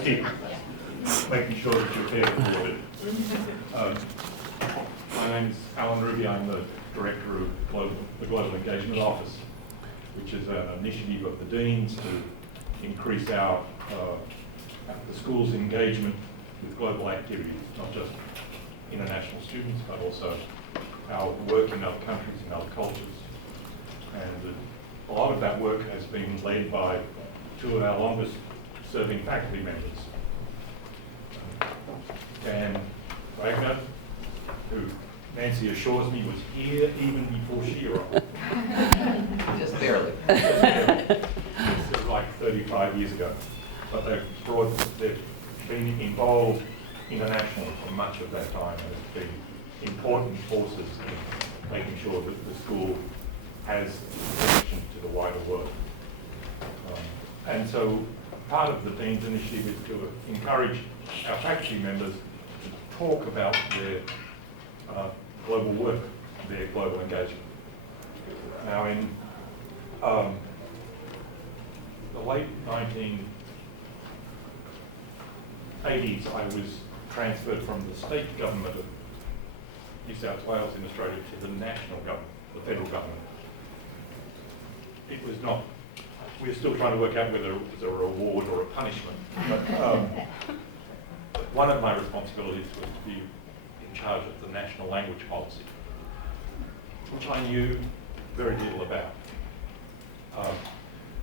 just keep making sure that you're fair forwarded. My name is Alan Ruby. I'm the Director of the Global Engagement Office, which is an initiative of the Deans to increase the school's engagement with global activities, not just international students, but also our work in other countries, in other cultures. And a lot of that work has been led by two of our longest serving faculty members. Dan Wagner, who Nancy assures me was here even before she arrived. Just barely. This is like 35 years ago. But they've been involved internationally for much of that time. They've been important forces in making sure that the school has connection to the wider world. And so part of the Dean's initiative is to encourage our faculty members to talk about their global work, their global engagement. Now in the late 1980s, I was transferred from the state government of New South Wales in Australia to the national government, the federal government. It was not, we were still trying to work out whether it was a reward or a punishment. But one of my responsibilities was to be in charge of the national language policy, which I knew very little about.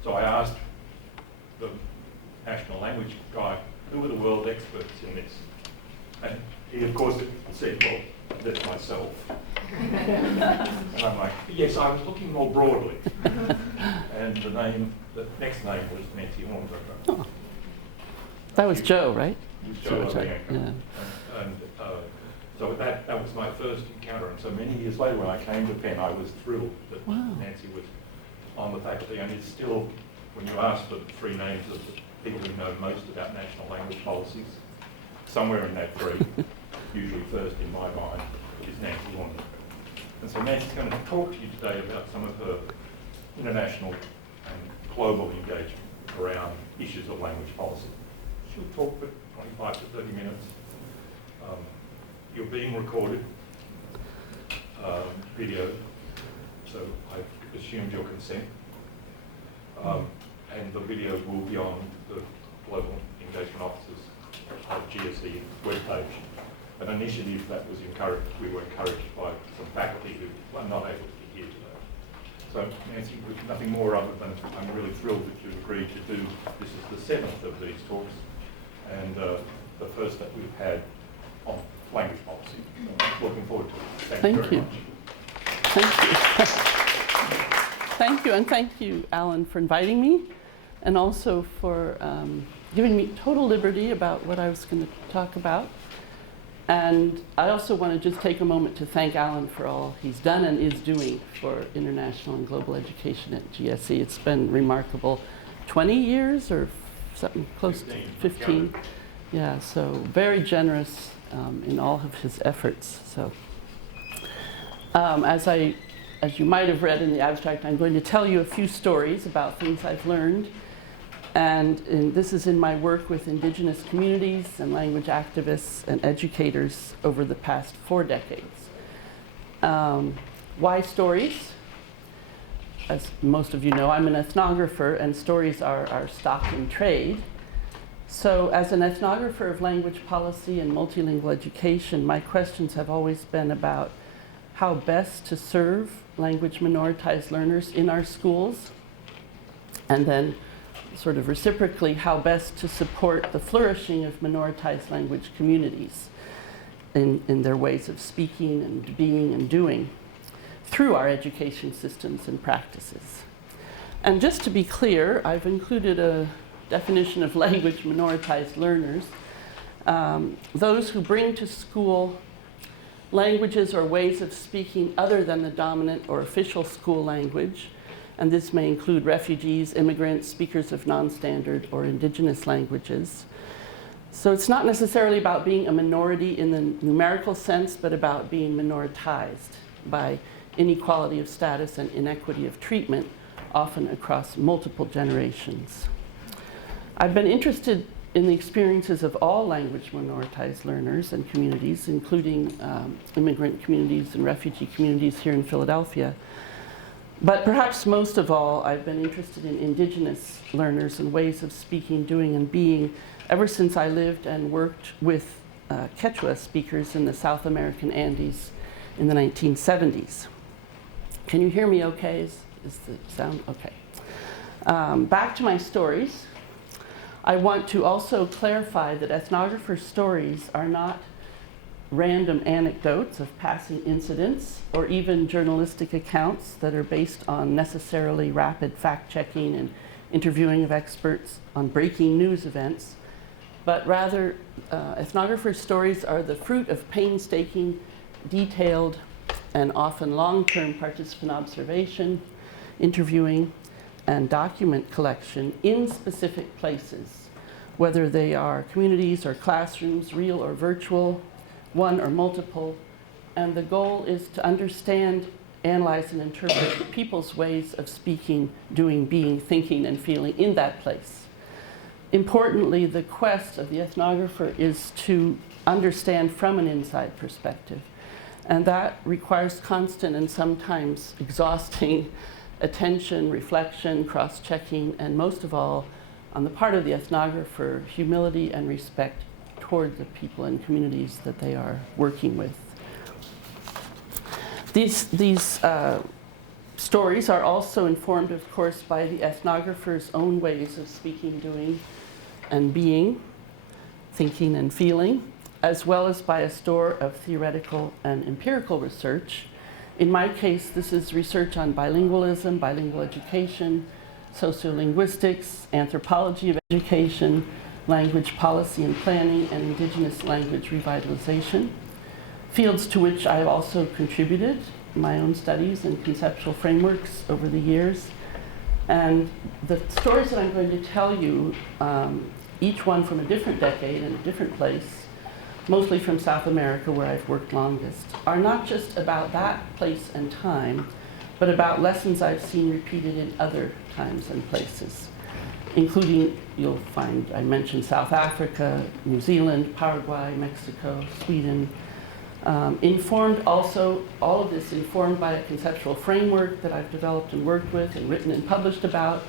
So I asked the national language guy, who are the world experts in this? And he, of course, said, well, that's myself. And I'm like, yes, I was looking more broadly. And the next name was Nancy Hornberger. Oh. That was Joe, right? It was Joe, right. Yeah. And so that was my first encounter. And so many years later, when I came to Penn, I was thrilled that Nancy was on the faculty. And it's still, when you ask for the three names of the people who know most about national language policies, somewhere in that three, usually first in my mind, is Nancy Hornberger. And so Nancy's going to talk to you today about some of her international and global engagement around issues of language policy. She'll talk for 25 to 30 minutes. You're being recorded, video, so I've assumed your consent. And the video will be on the Global Engagement Office's GSE webpage. An initiative that was we were encouraged by some faculty who were not able to be here today. So Nancy, with nothing more other than I'm really thrilled that you agreed to do, this is the seventh of these talks, and the first that we've had on language policy. So I'm looking forward to it. Thank you very much. Thank you. Thank you, and thank you, Alan, for inviting me, and also for giving me total liberty about what I was going to talk about. And I also want to just take a moment to thank Alan for all he's done and is doing for international and global education at GSE. It's been remarkable. 20 years or something close to 15. Yeah, so very generous in all of his efforts. So as you might have read in the abstract, I'm going to tell you a few stories about things I've learned. And this is in my work with Indigenous communities and language activists and educators over the past 4 decades. Why stories? As most of you know, I'm an ethnographer, and stories are our stock in trade. So as an ethnographer of language policy and multilingual education, my questions have always been about how best to serve language minoritized learners in our schools, and then sort of reciprocally, how best to support the flourishing of minoritized language communities in their ways of speaking and being and doing through our education systems and practices. And just to be clear, I've included a definition of language minoritized learners, those who bring to school languages or ways of speaking other than the dominant or official school language. And this may include refugees, immigrants, speakers of non-standard or indigenous languages. So it's not necessarily about being a minority in the numerical sense, but about being minoritized by inequality of status and inequity of treatment, often across multiple generations. I've been interested in the experiences of all language minoritized learners and communities, including immigrant communities and refugee communities here in Philadelphia. But perhaps most of all, I've been interested in Indigenous learners and ways of speaking, doing, and being ever since I lived and worked with Quechua speakers in the South American Andes in the 1970s. Can you hear me okay? Is the sound okay? Back to my stories. I want to also clarify that ethnographer stories are not random anecdotes of passing incidents or even journalistic accounts that are based on necessarily rapid fact-checking and interviewing of experts on breaking news events, but rather ethnographer stories are the fruit of painstaking, detailed, and often long-term participant observation, interviewing, and document collection in specific places, whether they are communities or classrooms, real or virtual, one or multiple. And the goal is to understand, analyze, and interpret people's ways of speaking, doing, being, thinking, and feeling in that place. Importantly, the quest of the ethnographer is to understand from an inside perspective. And that requires constant and sometimes exhausting attention, reflection, cross-checking, and most of all, on the part of the ethnographer, humility and respect toward the people and communities that they are working with. These stories are also informed, of course, by the ethnographer's own ways of speaking, doing, and being, thinking and feeling, as well as by a store of theoretical and empirical research. In my case, this is research on bilingualism, bilingual education, sociolinguistics, anthropology of education, language policy and planning, and Indigenous language revitalization, fields to which I've also contributed my own studies and conceptual frameworks over the years. And the stories that I'm going to tell you, each one from a different decade and a different place, mostly from South America where I've worked longest, are not just about that place and time, but about lessons I've seen repeated in other times and places, including, you'll find, I mentioned South Africa, New Zealand, Paraguay, Mexico, Sweden. Informed also, all of this informed by a conceptual framework that I've developed and worked with and written and published about.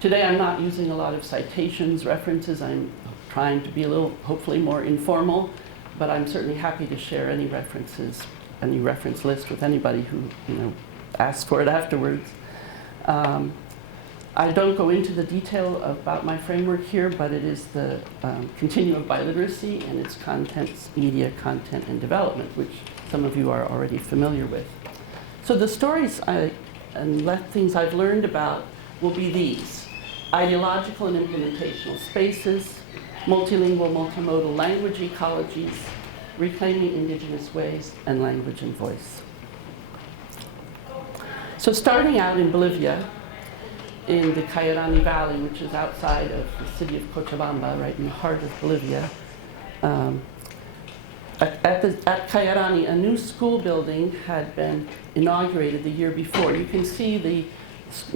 Today I'm not using a lot of citations, references. I'm trying to be a little, hopefully, more informal, but I'm certainly happy to share any references, any reference list with anybody who asks for it afterwards. I don't go into the detail about my framework here, but it is the continuum of biliteracy and its contents, media, content, and development, which some of you are already familiar with. So the stories and things I've learned about will be these: ideological and implementational spaces, multilingual, multimodal language ecologies, reclaiming Indigenous ways, and language and voice. So starting out in Bolivia, in the Cairani Valley, which is outside of the city of Cochabamba, right in the heart of Bolivia. At Cairani, a new school building had been inaugurated the year before. You can see the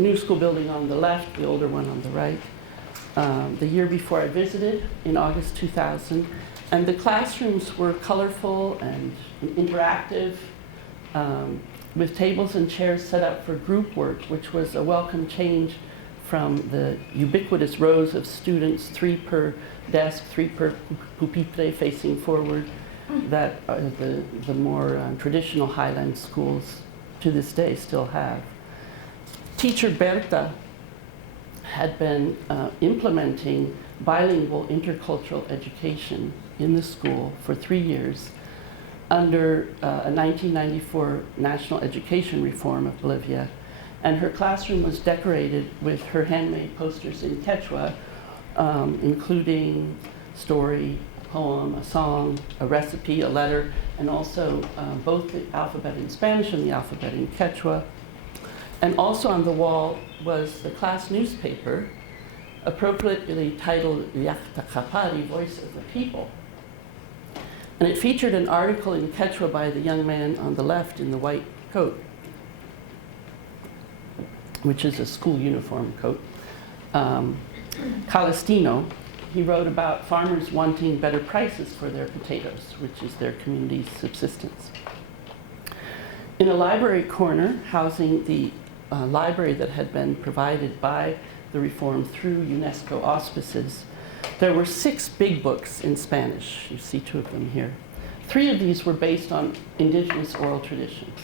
new school building on the left, the older one on the right. The year before I visited, in August 2000, and the classrooms were colorful and interactive, with tables and chairs set up for group work, which was a welcome change from the ubiquitous rows of students, 3 per desk, 3 per pupitre facing forward, that the more traditional highland schools to this day still have. Teacher Berta had been implementing bilingual intercultural education in the school for 3 years under a 1994 national education reform of Bolivia. And her classroom was decorated with her handmade posters in Quechua, including story, poem, a song, a recipe, a letter, and also both the alphabet in Spanish and the alphabet in Quechua. And also on the wall was the class newspaper, appropriately titled Llactacapari, Voice of the People. And it featured an article in Quechua by the young man on the left in the white coat, which is a school uniform coat, Calistino, he wrote about farmers wanting better prices for their potatoes, which is their community's subsistence. In a library corner housing the library that had been provided by the reform through UNESCO auspices, there were 6 big books in Spanish. You see 2 of them here. 3 of these were based on indigenous oral traditions.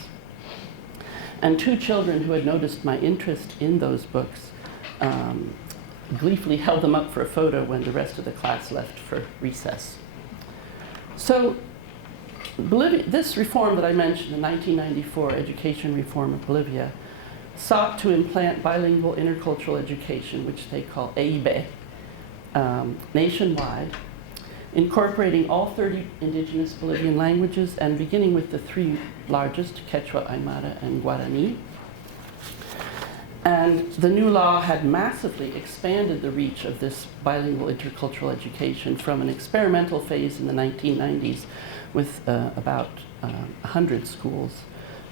And 2 children who had noticed my interest in those books gleefully held them up for a photo when the rest of the class left for recess. So this reform that I mentioned, the 1994 education reform of Bolivia, sought to implant bilingual intercultural education, which they call EIBE, nationwide, incorporating all 30 indigenous Bolivian languages and beginning with the 3 largest, Quechua, Aymara, and Guarani. And the new law had massively expanded the reach of this bilingual intercultural education from an experimental phase in the 1990s with about 100 schools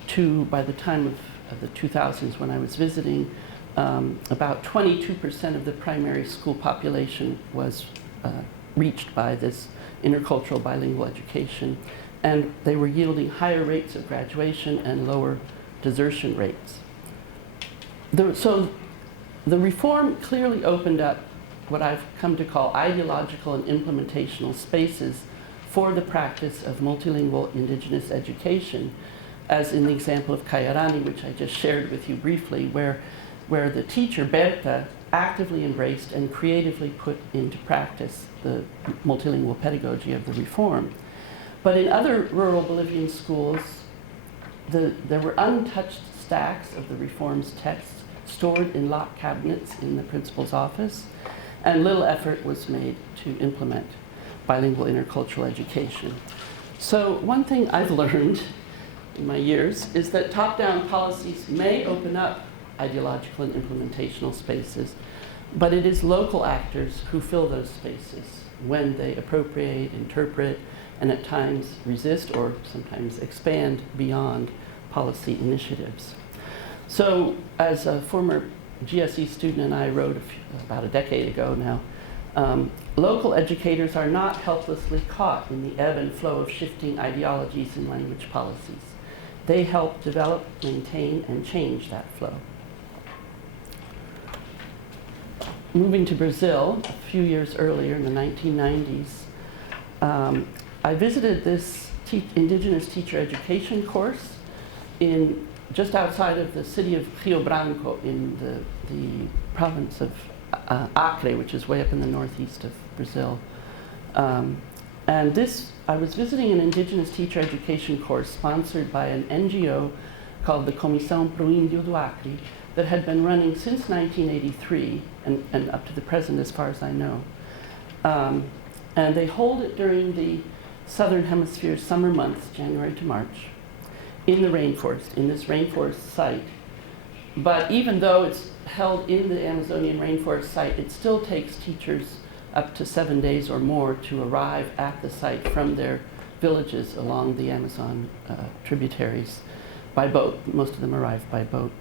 to, by the time of the 2000s when I was visiting, about 22% of the primary school population was reached by this intercultural bilingual education, and they were yielding higher rates of graduation and lower desertion rates. So the reform clearly opened up what I've come to call ideological and implementational spaces for the practice of multilingual indigenous education, as in the example of Kayarani, which I just shared with you briefly, where the teacher, Berta, actively embraced and creatively put into practice the multilingual pedagogy of the reform. But in other rural Bolivian schools, there were untouched stacks of the reform's texts stored in locked cabinets in the principal's office, and little effort was made to implement bilingual intercultural education. So one thing I've learned in my years is that top-down policies may open up ideological and implementational spaces, but it is local actors who fill those spaces when they appropriate, interpret, and at times resist or sometimes expand beyond policy initiatives. So as a former GSE student and I wrote about a decade ago now, local educators are not helplessly caught in the ebb and flow of shifting ideologies and language policies. They help develop, maintain, and change that flow. Moving to Brazil a few years earlier in the 1990s, I visited this indigenous teacher education course just outside of the city of Rio Branco in the province of Acre, which is way up in the northeast of Brazil. I was visiting an indigenous teacher education course sponsored by an NGO called the Comissão pro Índio do Acre that had been running since 1983 and up to the present as far as I know. And they hold it during the Southern Hemisphere's summer months, January to March, in the rainforest, in this rainforest site. But even though it's held in the Amazonian rainforest site, it still takes teachers up to 7 days or more to arrive at the site from their villages along the Amazon tributaries by boat. Most of them arrive by boat.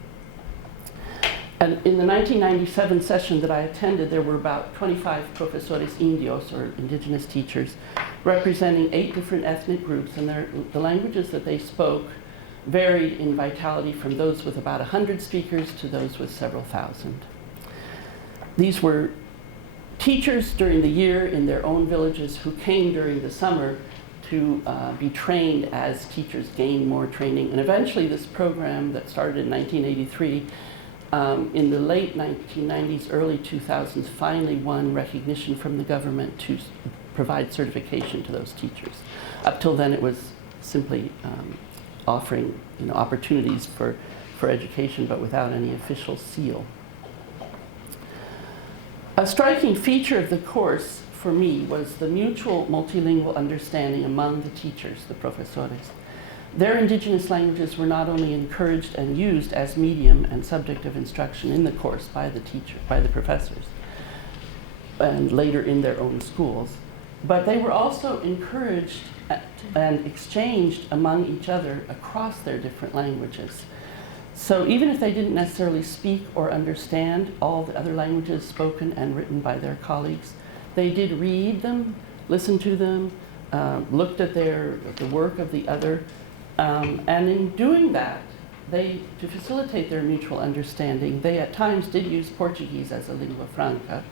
And in the 1997 session that I attended, there were about 25 profesores indios, or indigenous teachers, representing 8 different ethnic groups, and the languages that they spoke varied in vitality from those with about 100 speakers to those with several thousand. These were teachers during the year in their own villages who came during the summer to be trained as teachers gained more training. And eventually this program that started in 1983, in the late 1990s, early 2000s, finally won recognition from the government to provide certification to those teachers. Up till then it was simply offering opportunities for education, but without any official seal. A striking feature of the course for me was the mutual multilingual understanding among the teachers, the profesores. Their indigenous languages were not only encouraged and used as medium and subject of instruction in the course by the professors, and later in their own schools, but they were also encouraged and exchanged among each other across their different languages. So even if they didn't necessarily speak or understand all the other languages spoken and written by their colleagues, They did read them, listened to them, looked at the work of the other, and in doing that, to facilitate their mutual understanding, they at times did use Portuguese as a lingua franca,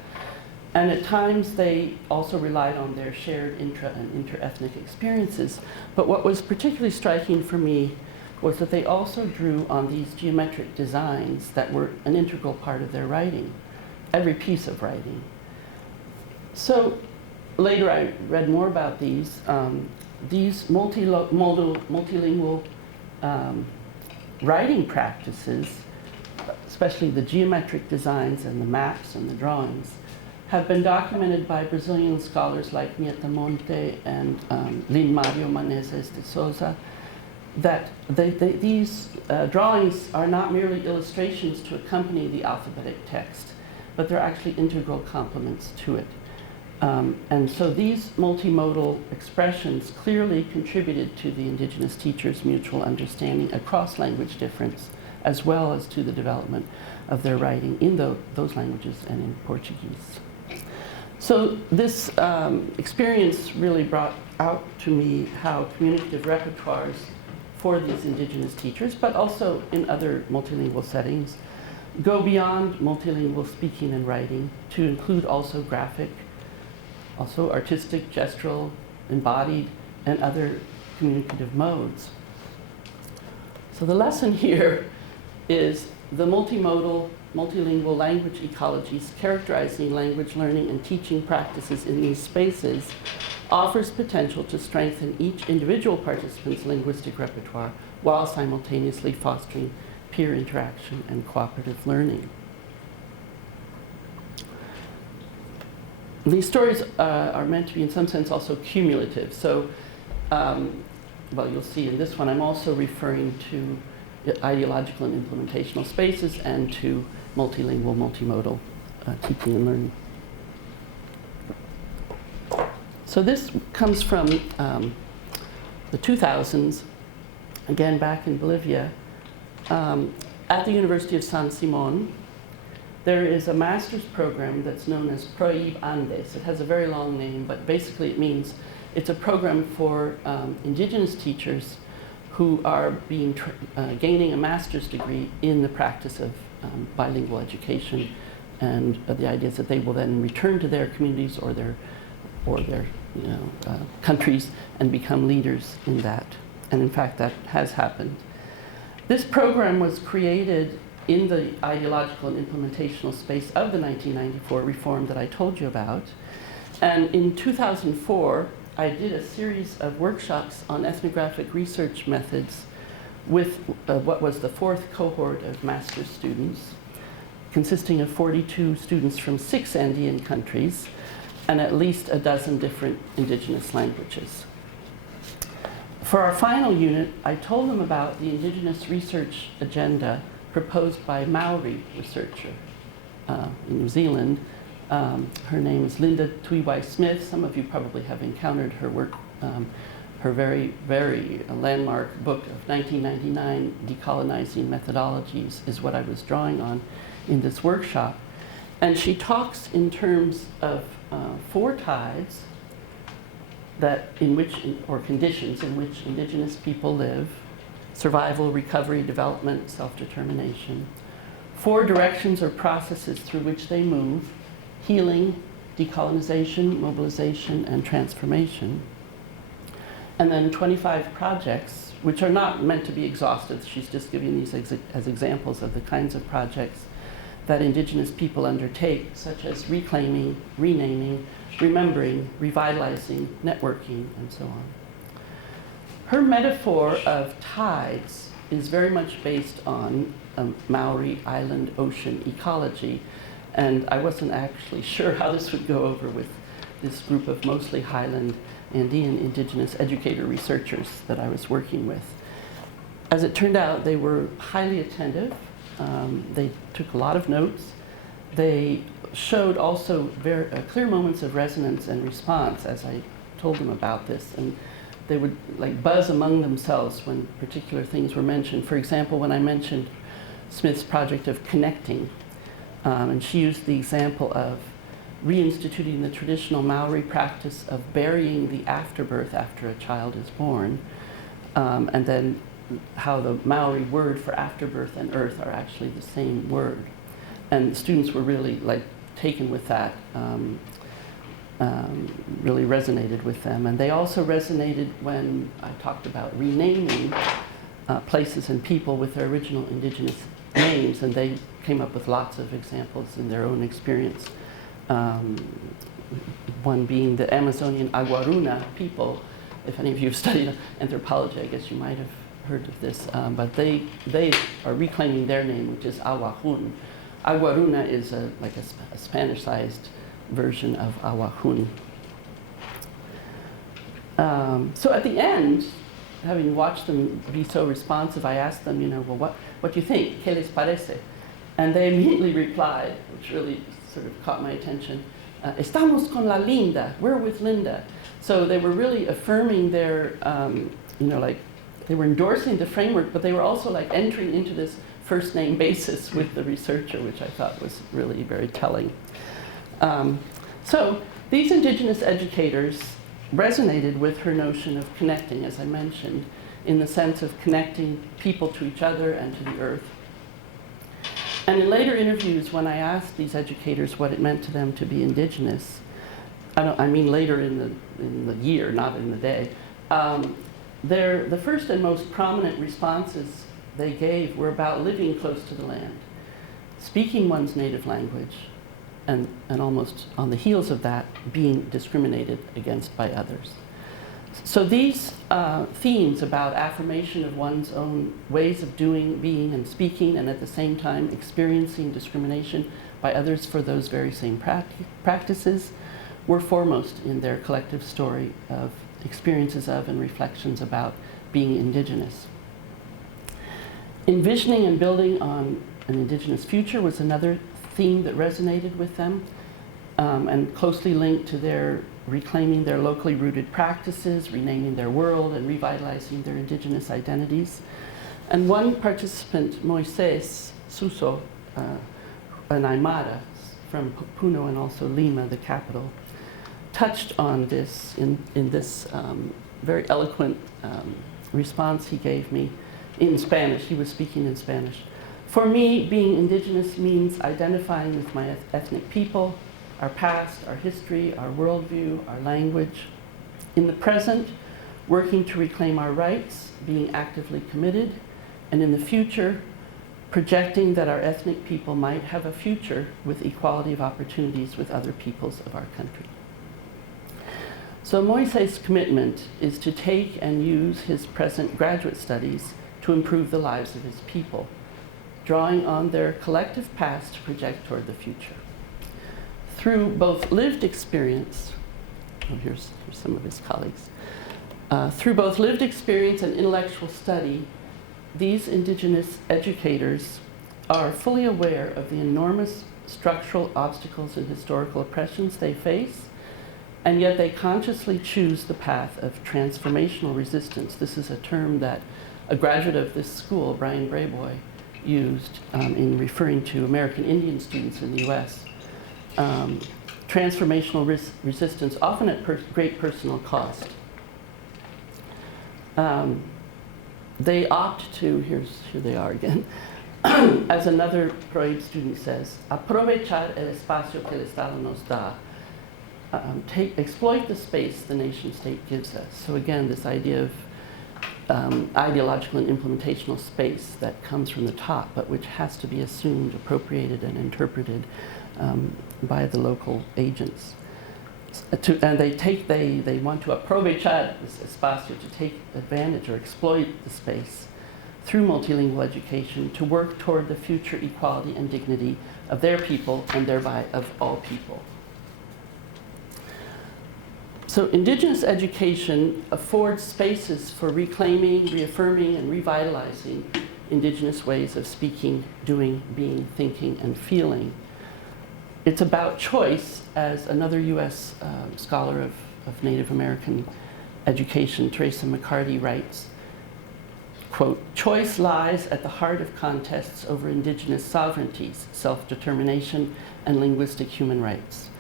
and at times they also relied on their shared intra and inter-ethnic experiences. But what was particularly striking for me was that they also drew on these geometric designs that were an integral part of their writing, every piece of writing. So later I read more about these multilingual writing practices, especially the geometric designs and the maps and the drawings, have been documented by Brazilian scholars like Nieta Monte and Lin Mario Menezes de Souza, that these drawings are not merely illustrations to accompany the alphabetic text, but they're actually integral complements to it. And so these multimodal expressions clearly contributed to the Indigenous teachers' mutual understanding across language difference, as well as to the development of their writing in those languages and in Portuguese. So this experience really brought out to me how communicative repertoires for these Indigenous teachers, but also in other multilingual settings, go beyond multilingual speaking and writing to include also graphic, also artistic, gestural, embodied, and other communicative modes. So the lesson here is the multimodal, multilingual language ecologies characterizing language learning and teaching practices in these spaces offers potential to strengthen each individual participant's linguistic repertoire while simultaneously fostering peer interaction and cooperative learning. These stories are meant to be in some sense also cumulative. So, well, you'll see in this one, I'm also referring to ideological and implementational spaces and to multilingual, multimodal teaching and learning. So this comes from the 2000s, again back in Bolivia, at the University of San Simón. There is a master's program that's known as Proib Andes. It has a very long name, but basically it means it's a program for Indigenous teachers who are gaining a master's degree in the practice of bilingual education, and the idea is that they will then return to their communities or their countries and become leaders in that. And in fact, that has happened. This program was created in the ideological and implementational space of the 1994 reform that I told you about. And in 2004, I did a series of workshops on ethnographic research methods with what was the fourth cohort of master's students, consisting of 42 students from 6 Andean countries and at least a dozen different Indigenous languages. For our final unit, I told them about the Indigenous research agenda proposed by Maori researcher in New Zealand. Her name is Linda Tuiwai-Smith. Some of you probably have encountered her work. Her very, very landmark book of 1999, Decolonizing Methodologies, is what I was drawing on in this workshop. And she talks in terms of 4 tides or conditions in which Indigenous people live: survival, recovery, development, self-determination. 4 directions or processes through which they move: healing, decolonization, mobilization, and transformation. And then 25 projects, which are not meant to be exhaustive. She's just giving these as examples of the kinds of projects that Indigenous people undertake, such as reclaiming, renaming, remembering, revitalizing, networking, and so on. Her metaphor of tides is very much based on Maori island ocean ecology, and I wasn't actually sure how this would go over with this group of mostly highland Andean Indigenous educator researchers that I was working with. As it turned out, they were highly attentive. They took a lot of notes. They showed also very clear moments of resonance and response as I told them about this, and they would like buzz among themselves when particular things were mentioned. For example, when I mentioned Smith's project of connecting, and she used the example of reinstituting the traditional Maori practice of burying the afterbirth after a child is born, and then how the Maori word for afterbirth and earth are actually the same word. And students were really like taken with that, really resonated with them. And they also resonated when I talked about renaming places and people with their original indigenous names, and they came up with lots of examples in their own experience. One being the Amazonian Aguaruna people. If any of you have studied anthropology, I guess you might have heard of this, but they are reclaiming their name, which is Awahun. Aguaruna is like a Spanish-sized version of Awahun. So at the end, having watched them be so responsive, I asked them, well, what do you think? ¿Qué les parece? And they immediately replied, which really sort of caught my attention, estamos con la Linda, we're with Linda. So they were really affirming their, like, they were endorsing the framework, but they were also like entering into this first name basis with the researcher, which I thought was really very telling. So these Indigenous educators resonated with her notion of connecting, as I mentioned, in the sense of connecting people to each other and to the earth. And in later interviews, when I asked these educators what it meant to them to be Indigenous, I mean later in the year, not in the day, the first and most prominent responses they gave were about living close to the land, speaking one's native language, and almost on the heels of that, being discriminated against by others. So these themes about affirmation of one's own ways of doing, being, and speaking, and at the same time experiencing discrimination by others for those very same practices, were foremost in their collective story of experiences of and reflections about being Indigenous. Envisioning and building on an Indigenous future was another theme that resonated with them, and closely linked to their reclaiming their locally rooted practices, renaming their world, and revitalizing their Indigenous identities. And one participant, Moises Suso, an Aymara from Puno and also Lima, the capital, touched on this in this very eloquent response he gave me in Spanish. He was speaking in Spanish. For me, being Indigenous means identifying with my ethnic people, our past, our history, our worldview, our language. In the present, working to reclaim our rights, being actively committed, and in the future, projecting that our ethnic people might have a future with equality of opportunities with other peoples of our country. So Moises' commitment is to take and use his present graduate studies to improve the lives of his people, drawing on their collective past to project toward the future. Through both lived experience, here's some of his colleagues, through both lived experience and intellectual study, these Indigenous educators are fully aware of the enormous structural obstacles and historical oppressions they face, and yet they consciously choose the path of transformational resistance. This is a term that a graduate of this school, Brian Brayboy, used in referring to American Indian students in the US. Transformational resistance, often at great personal cost. They opt to, here they are again, as another Freud student says, aprovechar el espacio que el Estado nos da. Exploit the space the nation state gives us. So again, this idea of ideological and implementational space that comes from the top, but which has to be assumed, appropriated, and interpreted by the local agents. And they want to aprovechar this espacio, to take advantage or exploit the space through multilingual education to work toward the future equality and dignity of their people and thereby of all people. So Indigenous education affords spaces for reclaiming, reaffirming, and revitalizing Indigenous ways of speaking, doing, being, thinking, and feeling. It's about choice, as another US scholar of Native American education, Teresa McCarty, writes, quote, choice lies at the heart of contests over Indigenous sovereignties, self-determination, and linguistic human rights.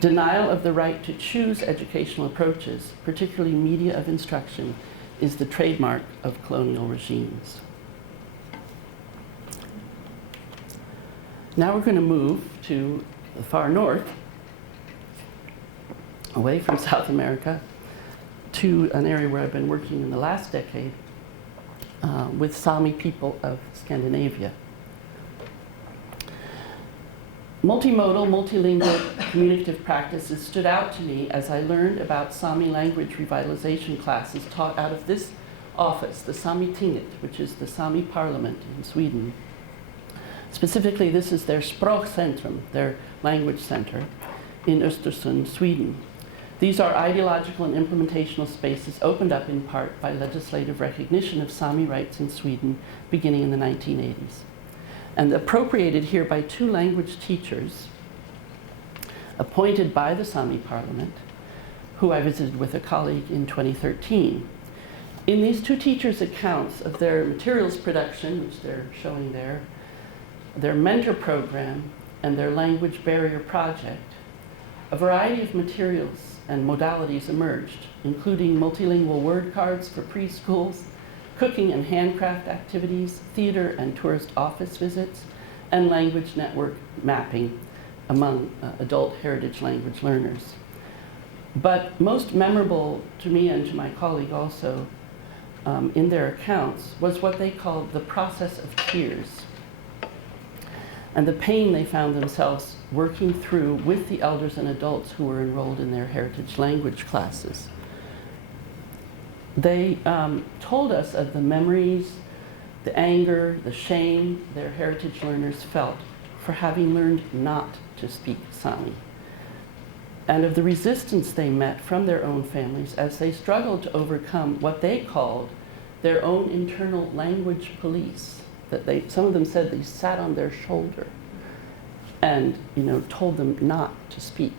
Denial of the right to choose educational approaches, particularly media of instruction, is the trademark of colonial regimes. Now we're going to move to the far north, away from South America, to an area where I've been working in the last decade with Sami people of Scandinavia. Multimodal, multilingual communicative practices stood out to me as I learned about Sami language revitalization classes taught out of this office, the Sametinget, which is the Sami parliament in Sweden. Specifically, this is their Språkcentrum, their language center, in Östersund, Sweden. These are ideological and implementational spaces opened up in part by legislative recognition of Sami rights in Sweden beginning in the 1980s. And appropriated here by 2 language teachers appointed by the Sami parliament, who I visited with a colleague in 2013. In these 2 teachers' accounts of their materials production, which they're showing there, their mentor program, and their language barrier project, a variety of materials and modalities emerged, including multilingual word cards for preschools, cooking and handcraft activities, theater and tourist office visits, and language network mapping among adult heritage language learners. But most memorable to me and to my colleague also in their accounts was what they called the process of tears, and the pain they found themselves working through with the elders and adults who were enrolled in their heritage language classes. They told us of the memories, the anger, the shame their heritage learners felt for having learned not to speak Sami, and of the resistance they met from their own families as they struggled to overcome what they called their own internal language police. That some of them said they sat on their shoulder and told them not to speak.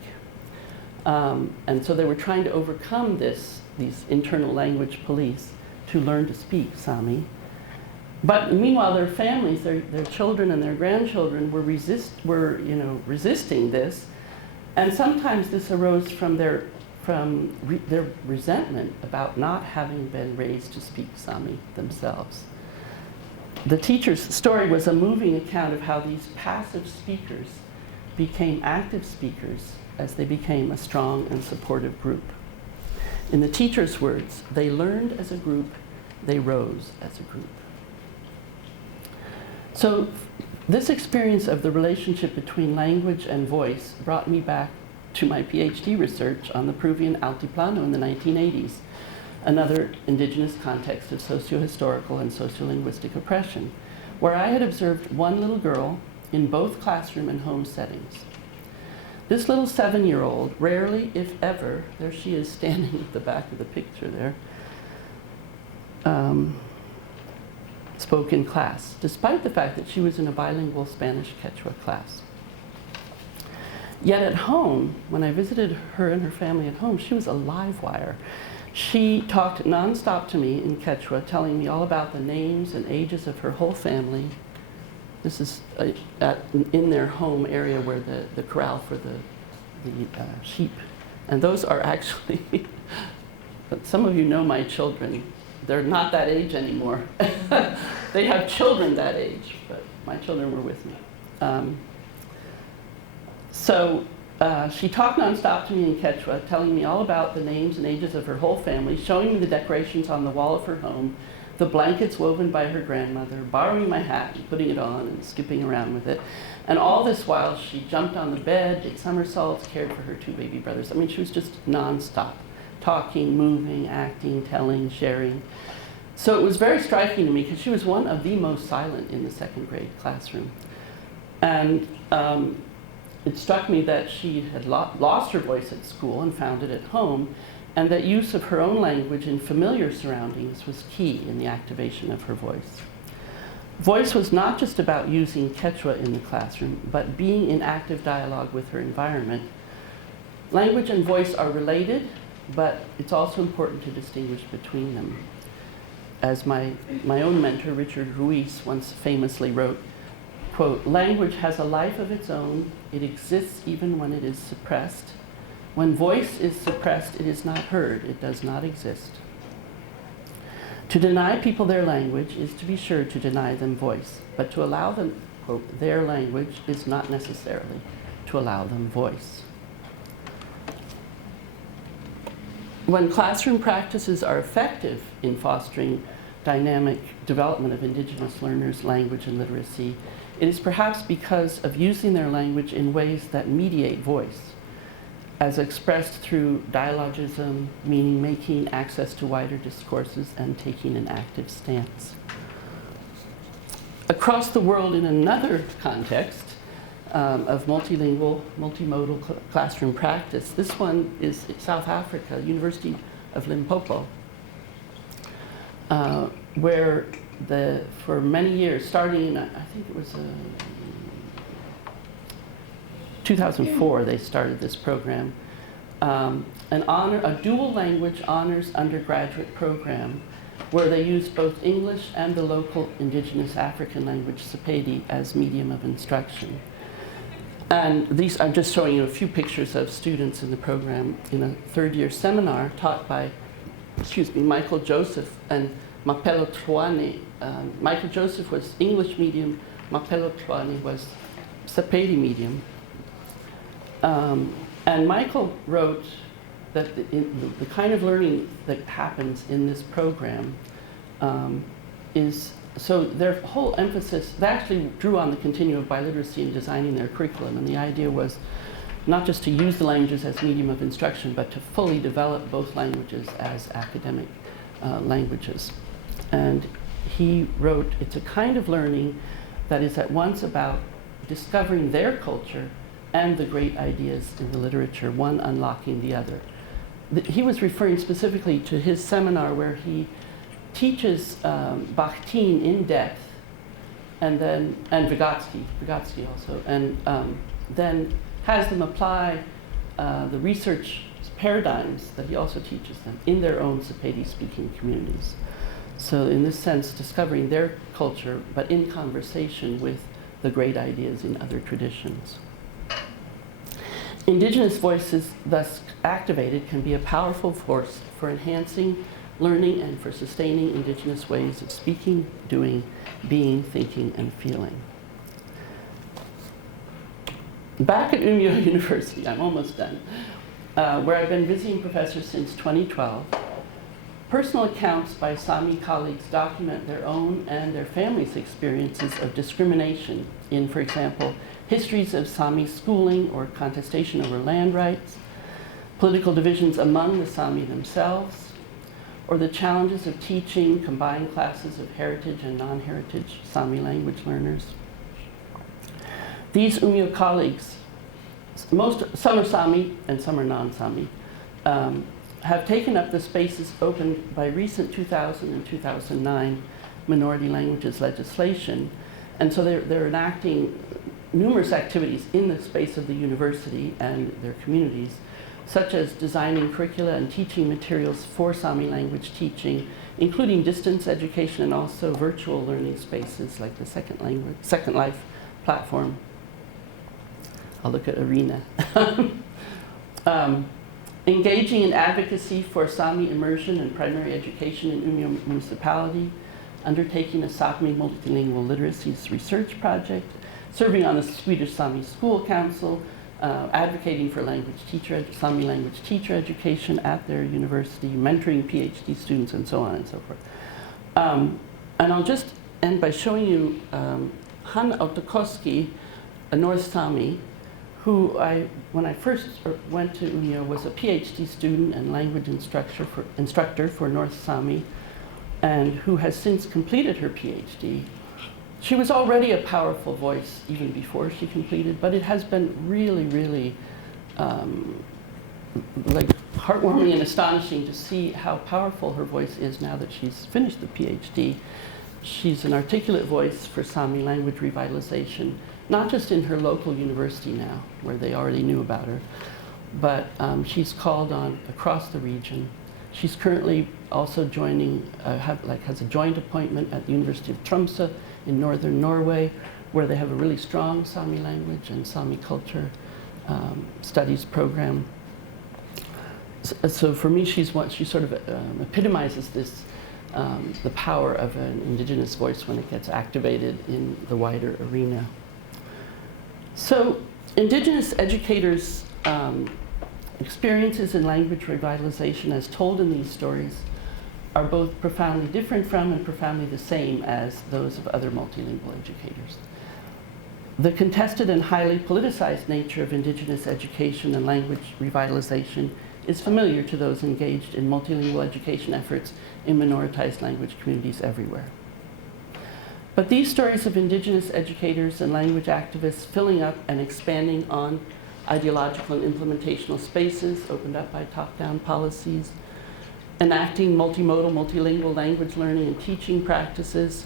And so they were trying to overcome these internal language police to learn to speak Sami. But meanwhile, their families, their children and their grandchildren were resisting this, and sometimes this arose from their resentment about not having been raised to speak Sami themselves. The teacher's story was a moving account of how these passive speakers became active speakers as they became a strong and supportive group. In the teacher's words, they learned as a group, they rose as a group. So this experience of the relationship between language and voice brought me back to my PhD research on the Peruvian Altiplano in the 1980s, another indigenous context of socio-historical and sociolinguistic oppression, where I had observed one little girl in both classroom and home settings. This little 7-year-old, rarely, if ever, there she is standing at the back of the picture there, spoke in class, despite the fact that she was in a bilingual Spanish-Quechua class. Yet at home, when I visited her and her family at home, she was a live wire. She talked nonstop to me in Quechua, telling me all about the names and ages of her whole family. This is in their home area where the corral for the sheep. And those are actually, some of you know my children. They're not that age anymore. They have children that age, but my children were with me. She talked nonstop to me in Quechua, telling me all about the names and ages of her whole family, showing me the decorations on the wall of her home, the blankets woven by her grandmother, borrowing my hat and putting it on and skipping around with it. And all this while, she jumped on the bed, did somersaults, cared for her 2 baby brothers. I mean, she was just nonstop, talking, moving, acting, telling, sharing. So it was very striking to me because she was one of the most silent in the 2nd grade classroom. And it struck me that she had lost her voice at school and found it at home, and that use of her own language in familiar surroundings was key in the activation of her voice. Voice was not just about using Quechua in the classroom, but being in active dialogue with her environment. Language and voice are related, but it's also important to distinguish between them. As my own mentor, Richard Ruiz, once famously wrote, quote, "Language has a life of its own. It exists even when it is suppressed. When voice is suppressed, it is not heard. It does not exist. To deny people their language is to be sure to deny them voice, but to allow them, quote, their language is not necessarily to allow them voice. When classroom practices are effective in fostering dynamic development of Indigenous learners' language and literacy, it is perhaps because of using their language in ways that mediate voice, as expressed through dialogism, meaning-making, access to wider discourses, and taking an active stance. Across the world, in another context of multilingual, multimodal classroom practice, this one is South Africa, University of Limpopo, where for many years, starting in, I think it was 2004, they started this program, a dual language honors undergraduate program where they used both English and the local Indigenous African language Sepedi as medium of instruction. And these, I'm just showing you a few pictures of students in the program in a third-year seminar taught by, Michael Joseph and Mapelo Twane. Michael Joseph was English medium, Mapelo Twane was Sepedi medium. And Michael wrote that the kind of learning that happens in this program is, so their whole emphasis, they actually drew on the continuum of biliteracy in designing their curriculum, and the idea was not just to use the languages as medium of instruction, but to fully develop both languages as academic languages. And he wrote, it's a kind of learning that is at once about discovering their culture and the great ideas in the literature, one unlocking the other. He was referring specifically to his seminar where he teaches Bakhtin in depth, and Vygotsky also, and then has them apply the research paradigms that he also teaches them in their own Sepedi-speaking communities. So in this sense, discovering their culture, but in conversation with the great ideas in other traditions. Indigenous voices, thus activated, can be a powerful force for enhancing learning and for sustaining Indigenous ways of speaking, doing, being, thinking, and feeling. Back at Umeå University, I'm almost done, where I've been visiting professor since 2012, personal accounts by Sami colleagues document their own and their families' experiences of discrimination in, for example, histories of Sami schooling or contestation over land rights, political divisions among the Sami themselves, or the challenges of teaching combined classes of heritage and non-heritage Sami language learners. These Umeå colleagues, some are Sami and some are non-Sami, have taken up the spaces opened by recent 2000 and 2009 minority languages legislation, and so they're enacting numerous activities in the space of the university and their communities, such as designing curricula and teaching materials for Sami language teaching, including distance education and also virtual learning spaces like the Second Life platform. I'll look at Arena. Engaging in advocacy for Sami immersion and primary education in Umeå municipality, undertaking a Sami multilingual literacies research project, serving on the Swedish Sami School Council, advocating for Sami language teacher education at their university, mentoring PhD students, and so on and so forth. And I'll just end by showing you Han Otokoski, a North Sami, who when I first went to Umeå, was a PhD student and language instructor for North Sami, and who has since completed her PhD. She was already a powerful voice even before she completed, but it has been really, really like heartwarming and astonishing to see how powerful her voice is now that she's finished the PhD. She's an articulate voice for Sami language revitalization, not just in her local university now, where they already knew about her, but she's called on across the region. She's currently also joining, has a joint appointment at the University of Tromsø in northern Norway, where they have a really strong Sami language and Sami culture studies program. So for me, she sort of epitomizes this, the power of an Indigenous voice when it gets activated in the wider arena. So Indigenous educators' experiences in language revitalization, as told in these stories, are both profoundly different from and profoundly the same as those of other multilingual educators. The contested and highly politicized nature of Indigenous education and language revitalization is familiar to those engaged in multilingual education efforts in minoritized language communities everywhere. But these stories of Indigenous educators and language activists filling up and expanding on ideological and implementational spaces opened up by top-down policies, enacting multimodal, multilingual language learning and teaching practices,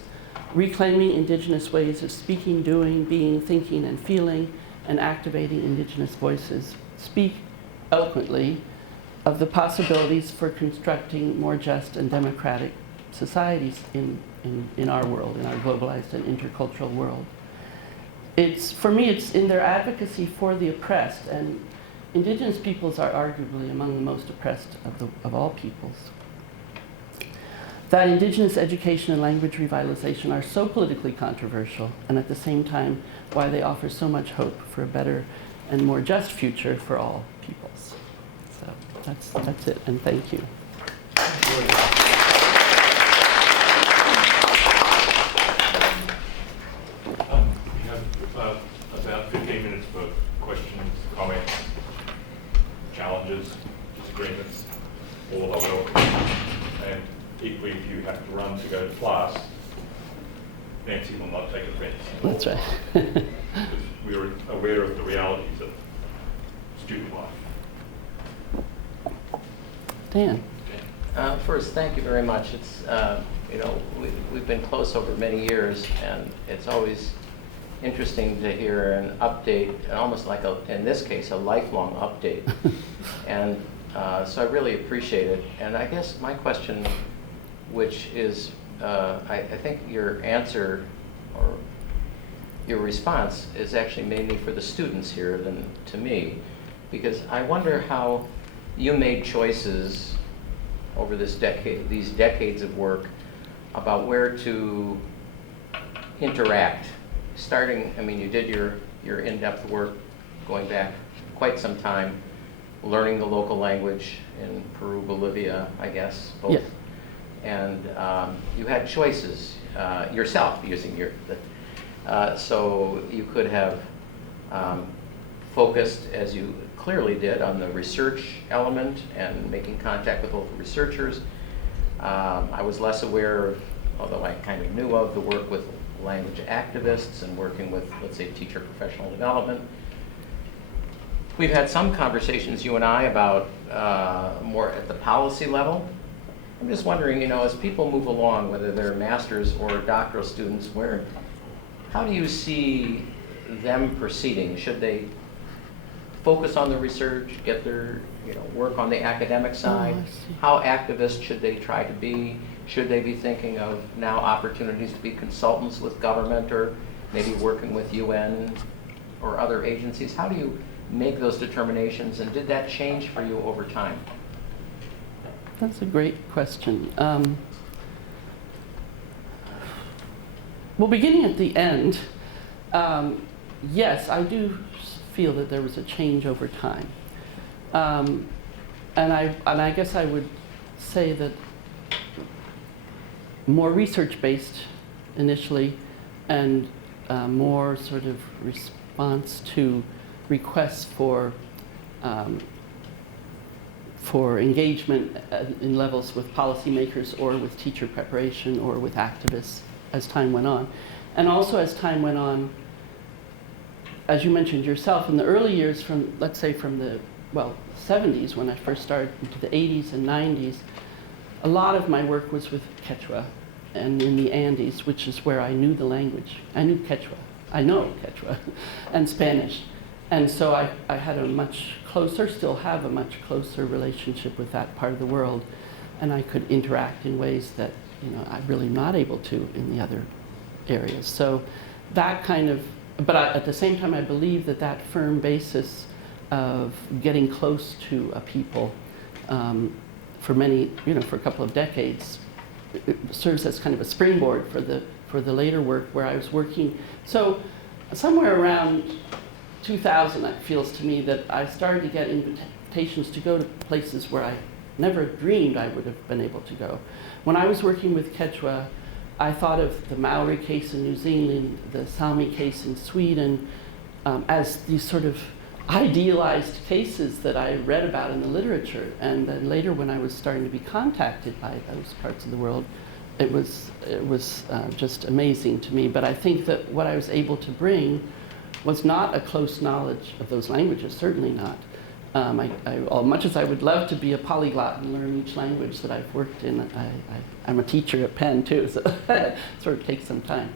reclaiming Indigenous ways of speaking, doing, being, thinking, and feeling, and activating Indigenous voices, speak eloquently of the possibilities for constructing more just and democratic societies in our world, in our globalized and intercultural world. For me, it's in their advocacy for the oppressed, and Indigenous peoples are arguably among the most oppressed of all peoples, that Indigenous education and language revitalization are so politically controversial, and at the same time, why they offer so much hope for a better and more just future for all peoples. So that's it, and thank you. We have about 15 minutes for questions, comments, challenges, disagreements, all are welcome. And equally, if you have to run to go to class, Nancy will not take offence. That's right. Because we're aware of the realities of student life. Dan. First, thank you very much. It's, we've been close over many years, and it's always interesting to hear an update, almost like, in this case, a lifelong update. And so I really appreciate it. And I guess my question, which is, I think your answer or your response is actually mainly for the students here than to me, because I wonder how you made choices over these decades of work about where to interact. Starting, you did your in-depth work going back quite some time, learning the local language in Peru, Bolivia, I guess, both. Yes. And you had choices yourself using so you could have focused, as you clearly did, on the research element and making contact with local researchers. I was less aware of, although I kind of knew of, the work with language activists and working with, let's say, teacher professional development. We've had some conversations, you and I, about more at the policy level. I'm just wondering, as people move along, whether they're master's or doctoral students, how do you see them proceeding? Should they focus on the research, get their work on the academic side? How activist should they try to be? Should they be thinking of now opportunities to be consultants with government or maybe working with UN or other agencies? How do you make those determinations, and did that change for you over time? That's a great question. Well, beginning at the end, yes, I do feel that there was a change over time. And I guess I would say that more research-based initially, and more sort of response to requests for engagement in levels with policymakers or with teacher preparation or with activists as time went on. And also as time went on, as you mentioned yourself, in the early years let's say from the 70s when I first started, into the 80s and 90s, a lot of my work was with Quechua and in the Andes, which is where I knew the language. I knew Quechua. I know Quechua and Spanish. And so I had still have a much closer relationship with that part of the world, and I could interact in ways that I'm really not able to in the other areas. So that but at the same time, I believe that firm basis of getting close to a people for many, for a couple of decades. It serves as kind of a springboard for the later work where I was working. So somewhere around 2000, it feels to me that I started to get invitations to go to places where I never dreamed I would have been able to go. When I was working with Quechua, I thought of the Maori case in New Zealand, the Sami case in Sweden, as these sort of idealized cases that I read about in the literature. And then later, when I was starting to be contacted by those parts of the world, it was just amazing to me. But I think that what I was able to bring was not a close knowledge of those languages, certainly not. Much as I would love to be a polyglot and learn each language that I've worked in, I'm a teacher at Penn too, so it sort of takes some time.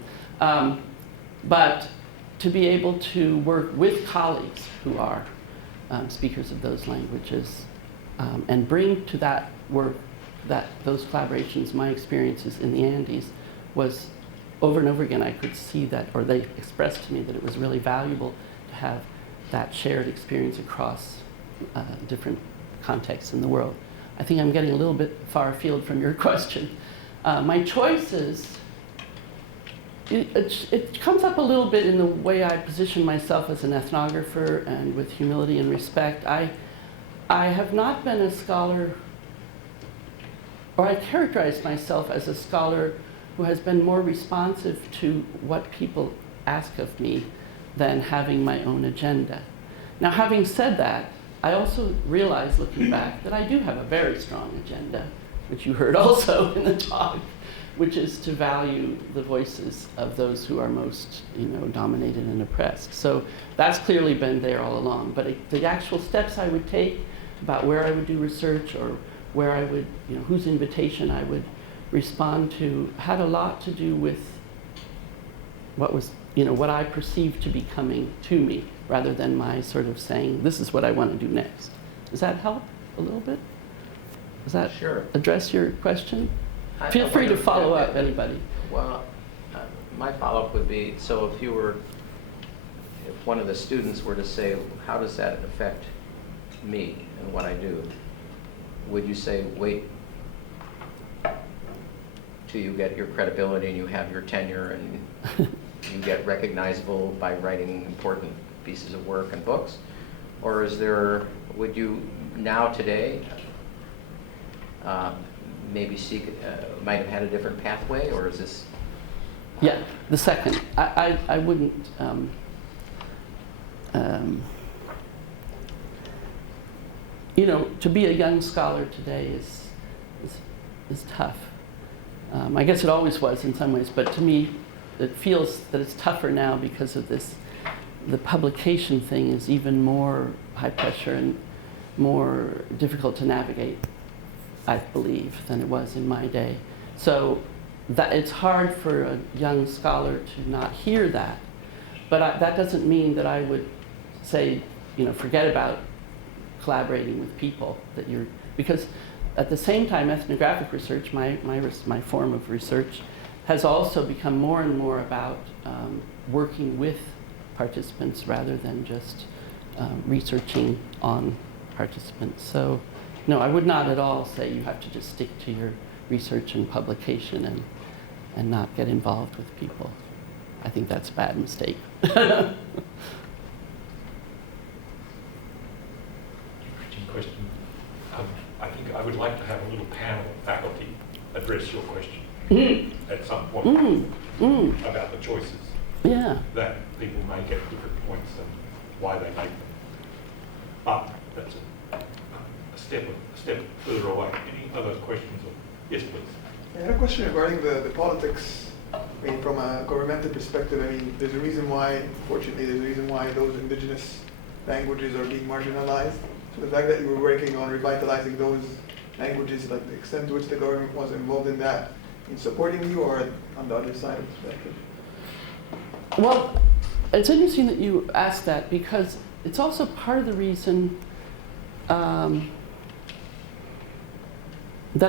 But to be able to work with colleagues who are speakers of those languages and bring to that work, those collaborations, my experiences in the Andes, was over and over again I could see that, or they expressed to me that it was really valuable to have that shared experience across different contexts in the world. I think I'm getting a little bit far afield from your question. My choices, it comes up a little bit in the way I position myself as an ethnographer, and with humility and respect. I have not been a scholar, or I characterize myself as a scholar who has been more responsive to what people ask of me than having my own agenda. Now, having said that, I also realize, looking back, that I do have a very strong agenda, which you heard also in the talk, which is to value the voices of those who are most, dominated and oppressed. So that's clearly been there all along. But the actual steps I would take about where I would do research, or where I would, whose invitation I would respond to, had a lot to do with what was, what I perceived to be coming to me, rather than my sort of saying, this is what I want to do next. Does that help a little bit? Does that address your question? Feel free to follow up, anybody. Well, my follow-up would be, so if one of the students were to say, how does that affect me and what I do, would you say, wait till you get your credibility and you have your tenure and you get recognizable by writing important pieces of work and books? Or would you now today maybe might have had a different pathway, or is this? Yeah, the second. I wouldn't, to be a young scholar today is tough. I guess it always was in some ways, but to me, it feels that it's tougher now because of this. The publication thing is even more high pressure and more difficult to navigate, I believe, than it was in my day. So that it's hard for a young scholar to not hear that. But that doesn't mean that I would say, forget about collaborating with people because at the same time, ethnographic research, my form of research, has also become more and more about working with participants rather than just researching on participants. So no, I would not at all say you have to just stick to your research and publication and not get involved with people. I think that's a bad mistake. Question. I think I would like to have a little panel of faculty address your question at some point about the choices that people make at different points and why they make them. But that's a step further away. Any other questions? Yes, please. I had a question regarding the politics. From a governmental perspective, there's a reason why, unfortunately, those indigenous languages are being marginalized. So the fact that you were working on revitalizing those languages, like the extent to which the government was involved in that, in supporting you, or on the other side of the spectrum? Well, it's interesting that you asked that, because it's also part of the reason that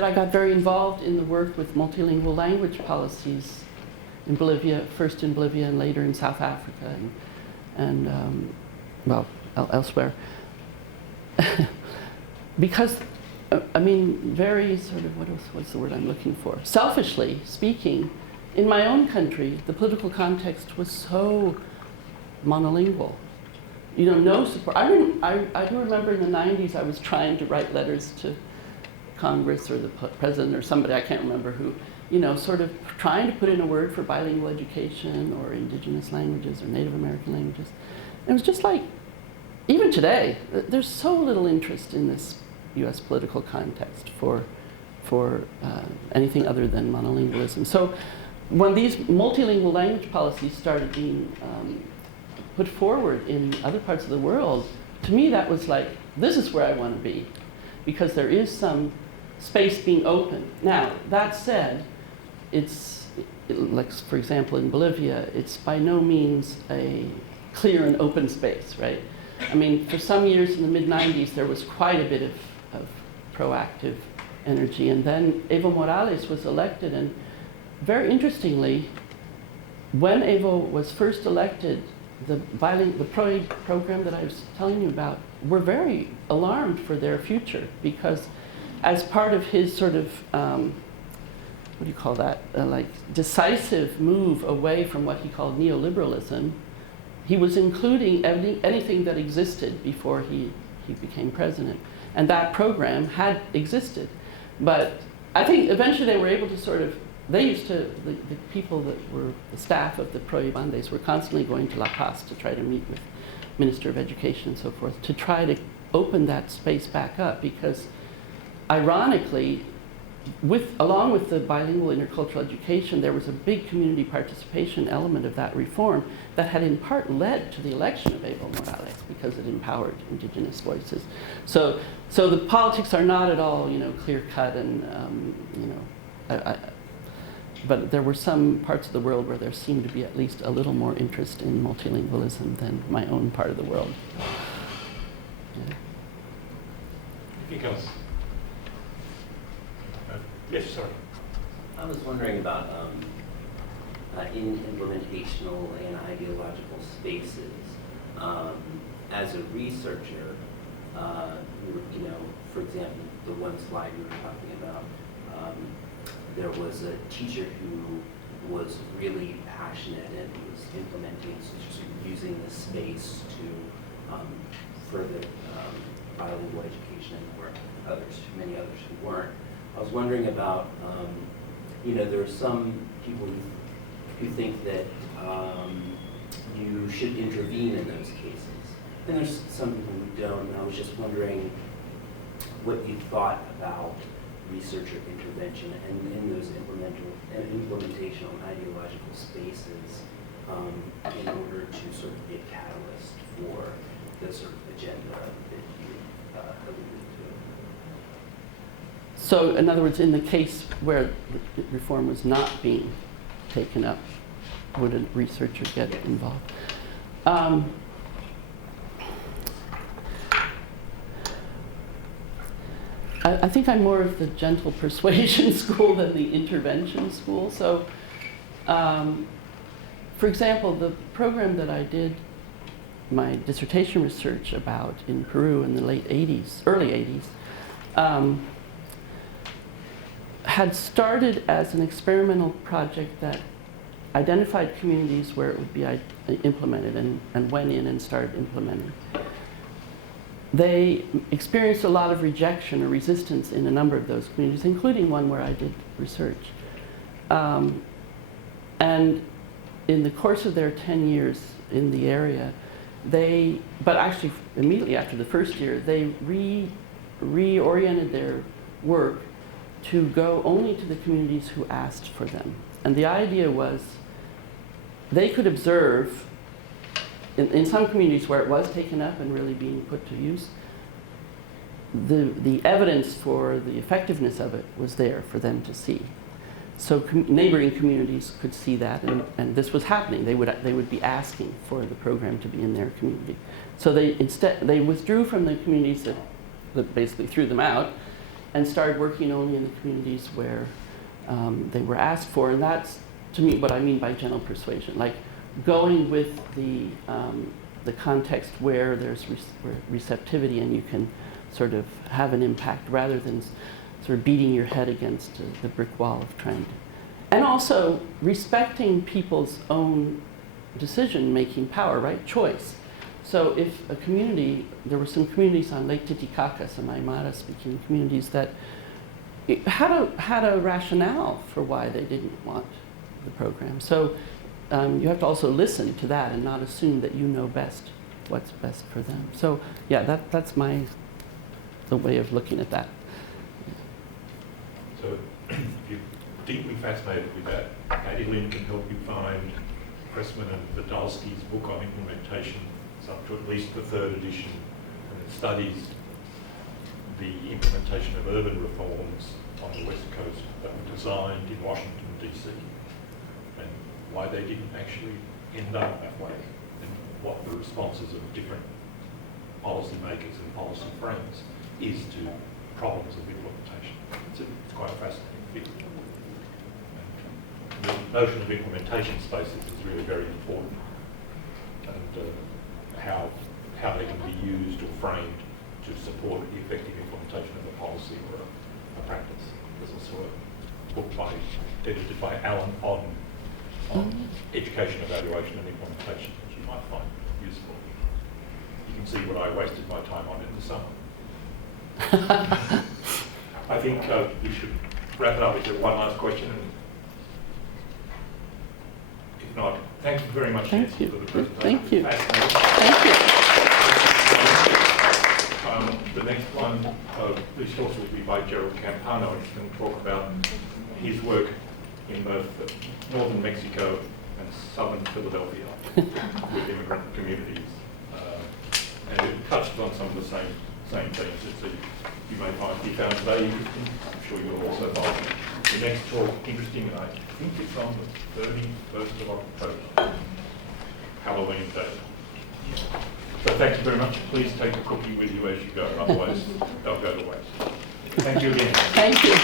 I got very involved in the work with multilingual language policies in Bolivia, first in Bolivia and later in South Africa and elsewhere. Because I mean, very sort of, what's the word I'm looking for? Selfishly speaking, in my own country, the political context was so monolingual. You know, no support. I do remember in the 90s I was trying to write letters to Congress or the president or somebody, I can't remember who, you know, sort of trying to put in a word for bilingual education or indigenous languages or Native American languages. And it was just like, even today, there's so little interest in this US political context for anything other than monolingualism. So when these multilingual language policies started being put forward in other parts of the world, to me that was like, this is where I want to be, because there is some space being open. Now, that said, like, for example, in Bolivia, it's by no means a clear and open space, right? I mean, for some years in the mid-90s, there was quite a bit of proactive energy. And then Evo Morales was elected, and very interestingly, when Evo was first elected, the program that I was telling you about were very alarmed for their future, because as part of his sort of, what do you call that, like decisive move away from what he called neoliberalism, he was including anything that existed before he became president. And that program had existed. But I think eventually they were able to sort of, they used to, the people that were the staff of the Prohibandes were constantly going to La Paz to try to meet with Minister of Education and so forth, to try to open that space back up, because ironically, along with the bilingual intercultural education, there was a big community participation element of that reform that had in part led to the election of Evo Morales, because it empowered indigenous voices. So the politics are not at all, you know, clear cut, and you know, but there were some parts of the world where there seemed to be at least a little more interest in multilingualism than my own part of the world. Yeah. Anything else? Yes, sorry. I was wondering about in implementational and ideological spaces. As a researcher, you know, for example, the one slide you were talking about, there was a teacher who was really passionate and was implementing, using the space to further bilingual education, and there were many others who weren't. I was wondering about, you know, there are some people who think that you should intervene in those cases. And there's some people who don't, and I was just wondering what you thought about researcher intervention and in those implementational and ideological spaces in order to sort of be a catalyst for the sort of agenda that you alluded to. So, in other words, in the case where reform was not being taken up, would a researcher get involved? I think I'm more of the gentle persuasion school than the intervention school. So, for example, the program that I did my dissertation research about in Peru in the late 80s, early 80s, had started as an experimental project that identified communities where it would be implemented, and went in and started implementing. They experienced a lot of rejection or resistance in a number of those communities, including one where I did research. And in the course of their 10 years in the area, but actually immediately after the first year, they reoriented their work to go only to the communities who asked for them. And the idea was they could observe, in some communities where it was taken up and really being put to use, the evidence for the effectiveness of it was there for them to see. So neighboring communities could see that, and this was happening. They would be asking for the program to be in their community. So they withdrew from the communities that basically threw them out, and started working only in the communities where they were asked for. And that's, to me, what I mean by gentle persuasion, like going with the context where there's receptivity, and you can sort of have an impact rather than sort of beating your head against the brick wall of trying to. And also respecting people's own decision-making power, right? Choice. So if a community, there were some communities on Lake Titicaca, some Aymara-speaking communities that had a rationale for why they didn't want the program. So you have to also listen to that and not assume that you know best what's best for them. So yeah, that's the way of looking at that. So if you're deeply fascinated with that, Maddie Lynn can help you find Pressman and Vidalski's book on implementation. It's up to at least the 3rd edition, and it studies the implementation of urban reforms on the West Coast that were designed in Washington, D.C., and why they didn't actually end up that way, and what the responses of different policymakers and policy frames is to problems of implementation. It's quite a fascinating field. And the notion of implementation spaces is really very important, and how they can be used or framed to support the effective implementation of a policy or a practice. There's also a book edited by Alan Odden on education, evaluation and implementation, which you might find useful. You can see what I wasted my time on in the summer. I think we should wrap it up. Is there one last question? If not, thank you very much, Nancy, for the presentation. Thank you. Thank you. The next one, this talk will be by Gerald Campano, and he's going to talk about his work in both northern Mexico and southern Philadelphia with immigrant communities. And it touched on some of the same things that you may be found today interesting. I'm sure you'll also find the next talk interesting, and I think it's on the 31st of October, Halloween Day. So thank you very much. Please take a cookie with you as you go, otherwise they'll go to waste. Thank you again. Thank you.